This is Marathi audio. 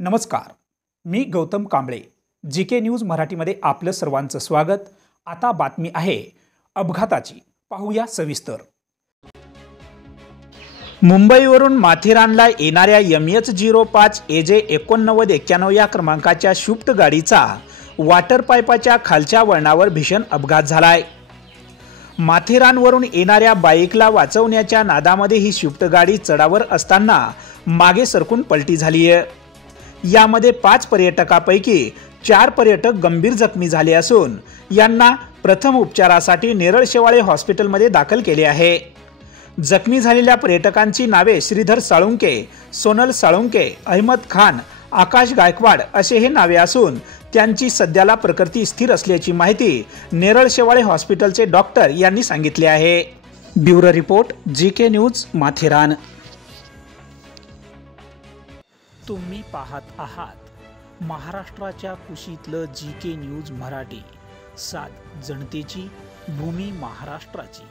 नमस्कार, मी गौतम कांबळे. जीके न्यूज मराठीमध्ये आपलं सर्वांचं स्वागत. आता बातमी आहे अपघाताची, पाहूया सविस्तर. मुंबईवरून माथेरानला येणाऱ्या MH05 AJ 8991 या क्रमांकाच्या स्विफ्ट गाडीचा वॉटर पाईपाच्या खालच्या वळणावर भीषण अपघात झालाय. माथेरानवरून येणाऱ्या बाईकला वाचवण्याच्या नादामध्ये ही स्विफ्ट गाडी चढावर असताना मागे सरकून पलटी झाली आहे. यामध्ये 5 पर्यटकांपैकी 4 पर्यटक गंभीर जखमी झाले असून यांना प्रथम उपचारासाठी नेरळ शेवाळे हॉस्पिटलमध्ये दाखल केले आहे. जखमी झालेल्या पर्यटकांची नावे श्रीधर साळुंके, सोनल साळुंके, अहमद खान, आकाश गायकवाड असे हे नावे असून त्यांची सध्याला प्रकृती स्थिर असल्याची माहिती नेरळ शेवाळे हॉस्पिटलचे डॉक्टर यांनी सांगितले आहे. Bureau report, GK news, Matheran. तुम्ही पाहत आहात महाराष्ट्राच्या कुशीतलं जीके न्यूज मराठी. सात जनतेची, भूमी महाराष्ट्राची.